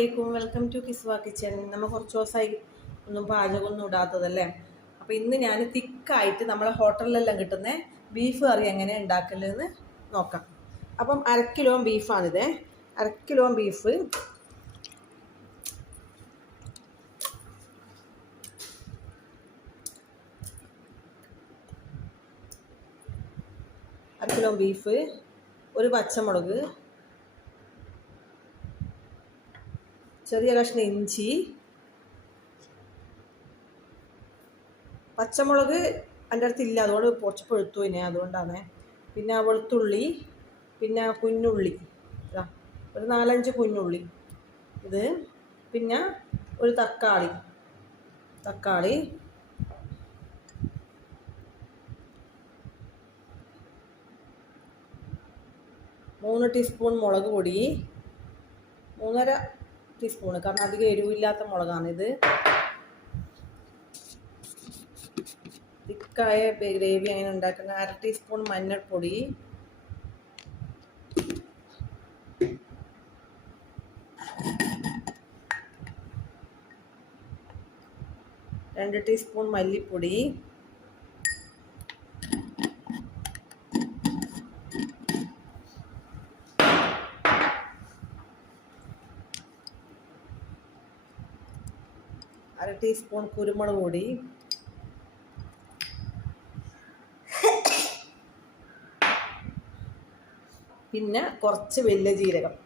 അസ്സലാമലൈക്കും, welcome to കിസ്വ kitchen. നമ്മൾ കുറച്ച് ദിവസമായി ഒന്നും പാചകമൊന്നും ഇടാത്തതല്ലേ. അപ്പോൾ ഇന്ന് ഞാൻ തിക്കായിട്ട് നമ്മളെ ഹോട്ടലിലെല്ലാം കിട്ടുന്ന ബീഫ് കറി എങ്ങനെ ഉണ്ടാക്കലെന്ന് നോക്കാം. അപ്പം 1/2 കിലോ ബീഫാണിത്. 1/2 കിലോ ബീഫ് ഒരു പച്ചമുളക്, ചെറിയ കഷ്ണം ഇഞ്ചി, പച്ചമുളക് എൻ്റെ അടുത്തില്ല, അതുകൊണ്ട് കുറച്ച് പഴുത്തു തന്നെ, അതുകൊണ്ടാണ്. പിന്നെ വെളുത്തുള്ളി, പിന്നെ കുഞ്ഞുള്ളി, ഒരു 4-5 കുഞ്ഞുള്ളി ഇത്, പിന്നെ ഒരു തക്കാളി 3 ടീസ്പൂൺ മുളക് പൊടി, 3.5 ടീസ്പൂണ്, കാരണം അധികം എരിവില്ലാത്ത മുളകാണിത്. തിക്കായ ഗ്രേവി അങ്ങനെ ഉണ്ടാക്കുന്ന 1/2 ടീസ്പൂൺ മഞ്ഞൾപ്പൊടി, 2 ടീസ്പൂൺ മല്ലിപ്പൊടി, അര ടീസ്പൂൺ കുരുമുളക് പൊടി, പിന്നെ കുറച്ച് വലിയ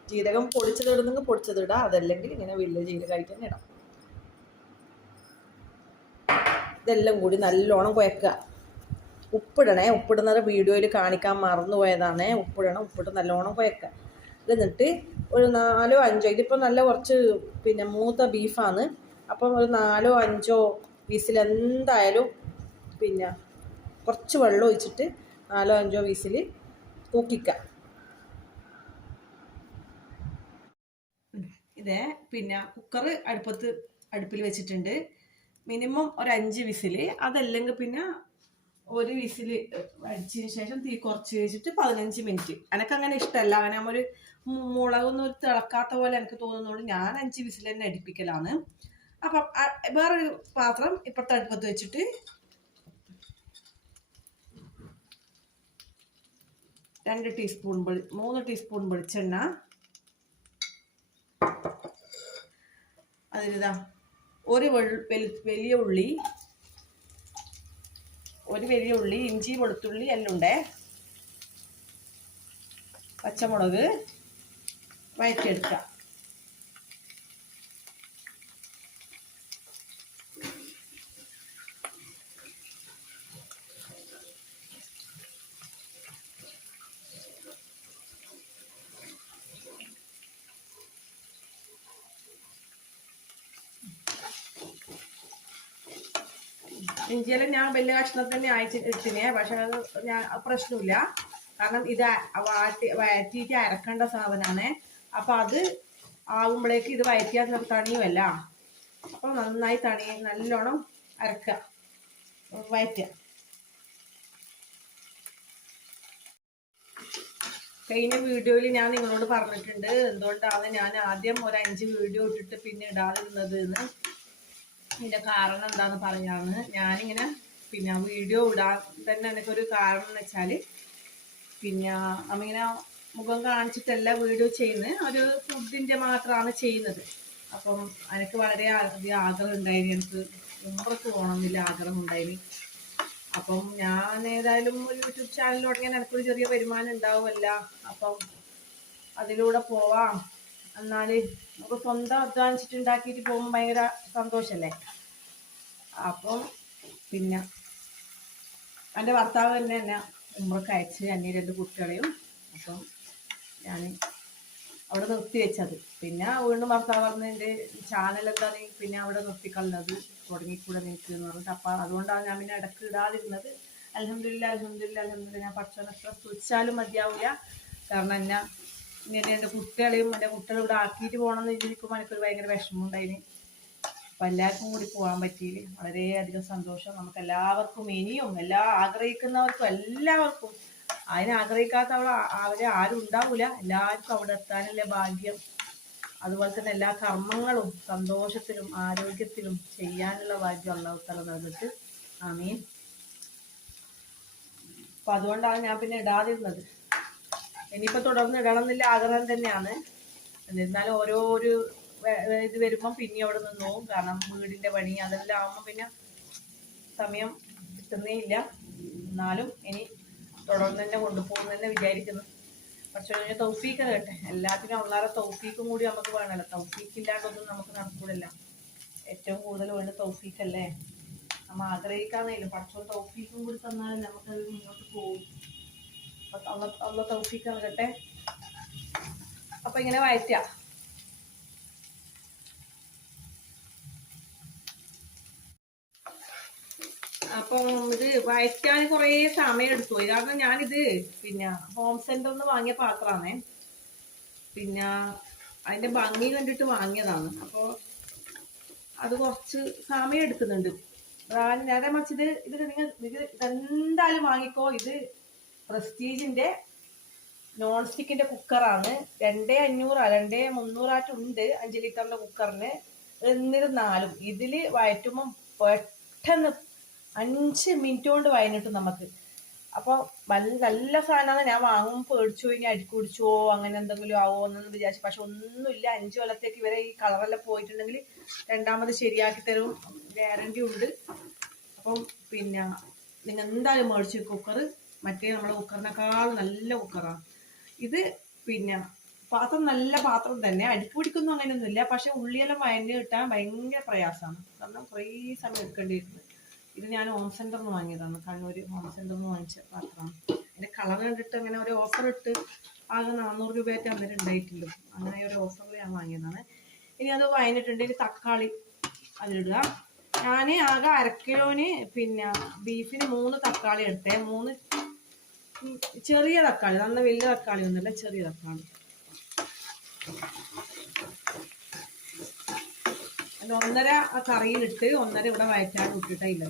ജീരകം പൊടിച്ചതിടുന്നെങ്കിൽ പൊടിച്ചതിടാം, അതല്ലെങ്കിൽ ഇങ്ങനെ വലിയ ജീരകമായിട്ട് തന്നെ ഇടാം. ഇതെല്ലാം കൂടി നല്ലോണം കുഴക്കുക. ഉപ്പിടുന്നത് വീഡിയോയിൽ കാണിക്കാൻ മറന്നുപോയതാണ്. ഉപ്പിട്ട് നല്ലോണം കുഴക്കുക. എന്നിട്ട് ഒരു 4-5, ഇതിപ്പോൾ നല്ല കുറച്ച് പിന്നെ മൂത്ത ബീഫാണ്, അപ്പം ഒരു 4-5 വിസിൽ എന്തായാലും, പിന്നെ കുറച്ച് വെള്ളം ഒഴിച്ചിട്ട് 4-5 വിസിൽ കൂക്കിക്കുക. ഇതേ പിന്നെ കുക്കർ അടുപ്പിൽ വെച്ചിട്ടുണ്ട്. മിനിമം ഒരു 5 വിസിൽ, അതല്ലെങ്കിൽ പിന്നെ ഒരു വിസിൽ അടിച്ചതിന് ശേഷം തീ കുറച്ച് വെച്ചിട്ട് 15 മിനിറ്റ്. എനിക്കങ്ങനെ ഇഷ്ടമല്ല, അങ്ങനെ ഒരു മുളകൊന്നും ഒരു തിളക്കാത്ത പോലെ എനിക്ക് തോന്നുന്നതുകൊണ്ട് ഞാൻ 5 വിസിൽ തന്നെ അടുപ്പിക്കലാണ്. അപ്പം വേറൊരു പാത്രം ഇപ്പുറത്തെ അടുപ്പത്ത് വെച്ചിട്ട് 3 ടീസ്പൂൺ വെളിച്ചെണ്ണ, അതിലിതാ ഒരു വലിയ ഉള്ളി, ഇഞ്ചി വെളുത്തുള്ളി എല്ലാം ഉണ്ടേ, പച്ചമുളക് വഴറ്റിയെടുക്കുക. ഇഞ്ചിയെല്ലാം ഞാൻ വലിയ കഷ്ണം തന്നെ ഇട്ടിനെ, പക്ഷെ അത് പ്രശ്നമില്ല, കാരണം ഇത് വഴറ്റിയിട്ട് അരക്കേണ്ട സാധനമാണ്. അപ്പം അത് ആകുമ്പോഴേക്ക് ഇത് വഴറ്റിയാൽ തണിയുമല്ല. അപ്പം നന്നായി നല്ലോണം അരക്കുക, വഴറ്റുക. കഴിഞ്ഞ വീഡിയോയിൽ ഞാൻ നിങ്ങളോട് പറഞ്ഞിട്ടുണ്ട് എന്തുകൊണ്ടാണ് ഞാൻ ആദ്യം ഒരു 5 വീഡിയോ ഇട്ടിട്ട് പിന്നെ ഇടാതിരുന്നത് എന്ന്. ഇതിൻ്റെ കാരണം എന്താണെന്ന് പറയാമെന്ന്. ഞാനിങ്ങനെ പിന്നെ വീഡിയോ ഇടാൻ തന്നെ എനിക്കൊരു കാരണം എന്ന് വെച്ചാൽ, പിന്നെ നമ്മിങ്ങനെ മുഖം കാണിച്ചിട്ടല്ല വീഡിയോ ചെയ്യുന്നത്, ഒരു ഫുഡിൻ്റെ മാത്രമാണ് ചെയ്യുന്നത്. അപ്പം എനിക്ക് വളരെ അധികം ആഗ്രഹം ഉണ്ടായിന്, എനിക്ക് ഉംറയ്ക്ക് പോകണമെന്നില്ല ആഗ്രഹം ഉണ്ടായിന്. അപ്പം ഞാൻ ഏതായാലും ഒരു യൂട്യൂബ് ചാനൽ തുടങ്ങിയാൽ എനിക്കൊരു ചെറിയ വരുമാനം ഉണ്ടാവുമല്ല, അപ്പം അതിലൂടെ പോവാം. എന്നാൽ നമുക്ക് സ്വന്തം അധ്വാനിച്ചിട്ട് ഉണ്ടാക്കിയിട്ട് പോകുമ്പോൾ ഭയങ്കര സന്തോഷമല്ലേ. അപ്പം പിന്നെ എൻ്റെ ഭർത്താവ് തന്നെ എന്നെ ഉമ്മക്ക് അയച്ച്, അന്യ 2 കുട്ടികളെയും. അപ്പം ഞാൻ അവിടെ നിർത്തി വെച്ചത്. പിന്നെ വീണ്ടും ഭർത്താവ് പറഞ്ഞ് എൻ്റെ ചാനൽ എന്താണ് പിന്നെ അവിടെ നിർത്തിക്കളഞ്ഞത്, തുടങ്ങിക്കൂടെ നിൽക്കുക എന്ന് പറഞ്ഞിട്ട്. അപ്പം അതുകൊണ്ടാണ് ഞാൻ പിന്നെ ഇടയ്ക്ക് ഇടാതിരുന്നത്. അൽഹംദുലില്ലാ ഞാൻ ഭക്ഷണം എത്ര സ്തുതിച്ചാലും മതിയാവില്ല. കാരണം ഇങ്ങനെ എൻ്റെ കുട്ടികളെയും എൻ്റെ കുട്ടികളെ ഇവിടെ ആക്കിയിട്ട് പോകണമെന്ന് വിചാരിക്കുമ്പോൾ എനിക്കൊരു ഭയങ്കര വിഷമം ഉണ്ടായിന്. അപ്പം എല്ലാവർക്കും കൂടി പോകാൻ പറ്റിയില്ല, വളരെയധികം സന്തോഷം. നമുക്ക് എല്ലാവർക്കും ഇനിയും ആഗ്രഹിക്കുന്നവർക്കും എല്ലാവർക്കും, അതിനെ ആഗ്രഹിക്കാത്ത അവരെ ആരും ഉണ്ടാവില്ല, എല്ലാവർക്കും അവിടെ എത്താനല്ലേ ഭാഗ്യം. അതുപോലെ തന്നെ എല്ലാ കർമ്മങ്ങളും സന്തോഷത്തിലും ആരോഗ്യത്തിലും ചെയ്യാനുള്ള ഭാഗ്യം അല്ലാഹു തആല നൽകട്ടെ. ആമീൻ. അപ്പൊ അതുകൊണ്ടാണ് ഞാൻ പിന്നെ ഇടാതിരുന്നത്. ഇനിയിപ്പോൾ തുടർന്ന് ഇടണം എന്നില്ല ആഗ്രഹം തന്നെയാണ്. എന്നിരുന്നാലും ഓരോ ഇത് വരുമ്പം പിന്നെ അവിടെ നിന്ന് പോകും. കാരണം വീടിന്റെ പണി അതെല്ലാം ആകുമ്പോൾ പിന്നെ സമയം കിട്ടുന്നേ ഇല്ല. എന്നാലും ഇനി തുടർന്ന് തന്നെ കൊണ്ടുപോകുന്നു തന്നെ വിചാരിക്കുന്നു. പക്ഷേ തൗഫീക്ക് കേട്ടെ, എല്ലാത്തിനും ഉള്ളാറെ തൗഫീക്കും കൂടി നമുക്ക് വേണമല്ലോ. തൗഫീക്ക് ഇല്ലാണ്ടൊന്നും നമുക്ക് നടക്കൂലല്ല. ഏറ്റവും കൂടുതൽ വേണ്ട തൗഫീക്കല്ലേ. നമ്മൾ ആഗ്രഹിക്കാന്നേലും പക്ഷേ തൗഫീക്കും കൂടി തന്നാലും നമുക്കത് മുന്നോട്ട് പോകും. അള്ള തൗഫീക്ക് നൽകട്ടെ. അപ്പൊ ഇങ്ങനെ വയറ്റാ. അപ്പം ഇത് വയറ്റാൻ കുറേ സമയം എടുത്തു. കാരണം ഞാനിത് പിന്നെ ഹോം സെന്ററിൽ നിന്ന് വാങ്ങിയ പാത്രമാണേ. പിന്നെ അതിന്റെ ഭംഗി കണ്ടിട്ട് വാങ്ങിയതാണ്. അപ്പോൾ അത് കുറച്ച് സമയം എടുക്കുന്നുണ്ട്. നേരെ മറിച്ച് ഇത് നിങ്ങൾ ഇതെന്തായാലും വാങ്ങിക്കോ. ഇത് പ്രസ്റ്റീജിന്റെ നോൺ സ്റ്റിക്കിന്റെ കുക്കറാണ്. 2500 2300 5 ലിറ്ററിന്റെ കുക്കറിന്. എന്നിരുന്നാലും ഇതില് വയറ്റുമ്പം പെട്ടെന്ന് 5 മിനിറ്റ് കൊണ്ട് വയനിട്ട് നമുക്ക്. അപ്പൊ നല്ല സാധനമാണ്. ഞാൻ വാങ്ങുമ്പോൾ പേടിച്ചു, ഇനി അടിക്ക് പിടിച്ചോ അങ്ങനെ എന്തെങ്കിലും ആവോ എന്നൊന്നും വിചാരിച്ചു. പക്ഷെ ഒന്നുമില്ല. 5 കൊല്ലത്തേക്ക് ഇവരെ ഈ കളറെല്ലാം പോയിട്ടുണ്ടെങ്കിൽ രണ്ടാമത് ശരിയാക്കി തരും, ഗ്യാരണ്ടി ഉണ്ട്. അപ്പം പിന്നെ നിങ്ങൾ എന്തായാലും മേടിച്ചു കുക്കർ. മറ്റേ നമ്മുടെ കുക്കറിനേക്കാൾ നല്ല കുക്കറാണ് ഇത്. പിന്നെ പാത്രം നല്ല പാത്രം തന്നെ, അടിക്ക് പിടിക്കൊന്നും അങ്ങനെയൊന്നുമില്ല. പക്ഷെ ഉള്ളിയെല്ലാം വയന് കിട്ടാൻ ഭയങ്കര പ്രയാസമാണ്. കാരണം കുറേ സമയം എടുക്കേണ്ടിയിരുന്നു. ഇത് ഞാൻ ഹോം സെന്ററിൽ നിന്ന് വാങ്ങിയതാണ്. കണ്ണൂർ ഹോം സെന്ററിൽ നിന്ന് വാങ്ങിച്ച പാത്രമാണ്. അതിന്റെ കളർ കണ്ടിട്ട് അങ്ങനെ ഒരു ഓഫർ ഇട്ട് ആകെ 400 രൂപയായിട്ട് അന്നേരം ഉണ്ടായിട്ടില്ല. അങ്ങനെ ഒരു ഓഫറിൽ ഞാൻ വാങ്ങിയതാണ്. ഇനി അത് വയനിട്ടുണ്ടെങ്കിൽ തക്കാളി അതിലിടുക. ഞാൻ ആകെ 1/2 കിലോന് പിന്നെ ബീഫിന് 3 തക്കാളി എടുത്തേ. 3 ചെറിയ തക്കാളി, നല്ല വലിയ തക്കാളി ഒന്നുമില്ല, ചെറിയ തക്കാളി. 1.5 ആ കറിയിലിട്ട് 1.5 ഇവിടെ വയറ്റാൻ ഇട്ടിട്ടില്ല.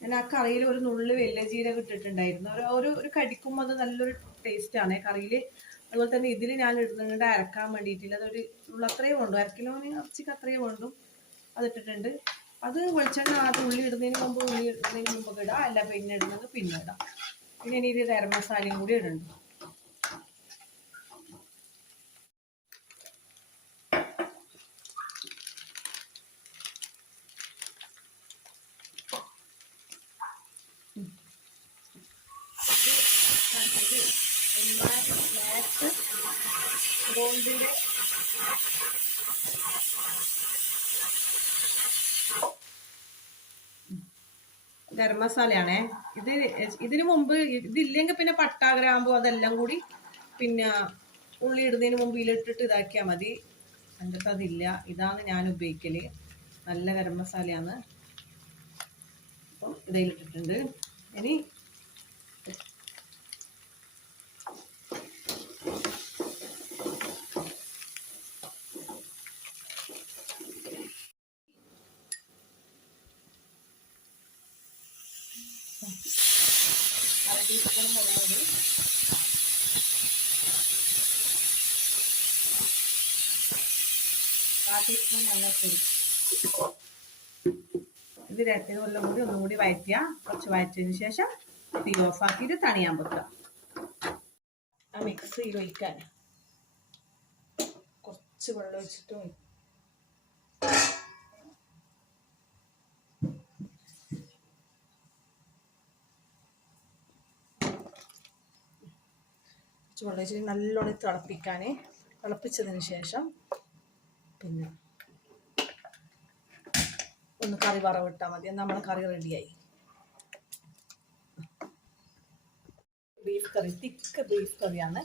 ഞാൻ ആ കറിയിൽ ഒരു നുള്ളു വലിയ ജീരകം ഇട്ടിട്ടുണ്ടായിരുന്നു. ഒരു കടിക്കുമ്പോൾ അത് നല്ലൊരു ടേസ്റ്റ് ആണ് കറിയിൽ. അതുപോലെ തന്നെ ഇതിൽ ഞാൻ ഇടുന്നുണ്ട് അരക്കാൻ വേണ്ടിയിട്ടില്ല. അതൊരു ഉള്ളത്രയും വേണ്ടു, 1/2 കിലോന് ഇറച്ചിക്ക് അത്രയും വേണ്ടു. അതിട്ടിട്ടുണ്ട്. അത് വെളിച്ചെണ്ണ ആദ്യം ഉള്ളി ഇടുന്നതിന് മുമ്പ് ഇടാം, അല്ല പിന്നെ ഇടുന്നത് പിന്നെ ഇടാം. പിന്നെ ഇനി ഇത് ഗരം മസാലയും കൂടി ഇടുന്നുണ്ട്. ഗോൾഡിന്റെ ഗരം മസാലയാണേ ഇത്. ഇതിനു മുമ്പ് ഇതില്ലെങ്കിൽ പിന്നെ പട്ട, ഗ്രാമ്പു അതെല്ലാം കൂടി പിന്നെ ഉള്ളി ഇടുന്നതിന് മുമ്പ് ഇതിലിട്ടിട്ട് ഇതാക്കിയാൽ മതി. എൻ്റെ അടുത്ത് അതില്ല. ഇതാണ് ഞാൻ ഉപയോഗിക്കല്. നല്ല ഗരം മസാലയാണ്. അപ്പം ഇതിലിട്ടിട്ടുണ്ട്. ഇനി ഇത് ഇതെല്ലാം കൂടി ഒന്നും കൂടി വഴറ്റുക. കുറച്ച് വഴറ്റിയതിന് ശേഷം തീ ഓഫാക്കിയിട്ട് തണിയാൻ വെക്കുക. ആ മിക്സിയിൽ ഒഴിക്കാൻ കുറച്ച് വെള്ളം ഒഴിച്ചിട്ട് വെള്ളം ഒഴിച്ചിട്ട് നല്ലോണം തിളപ്പിച്ചതിന് ശേഷം പിന്നെ ഒന്ന് കറി വറവിട്ടാൽ മതി. നമ്മളെ കറി റെഡിയായി. ബീഫ് കറി, തിക്ക് ബീഫ് കറിയാണ്.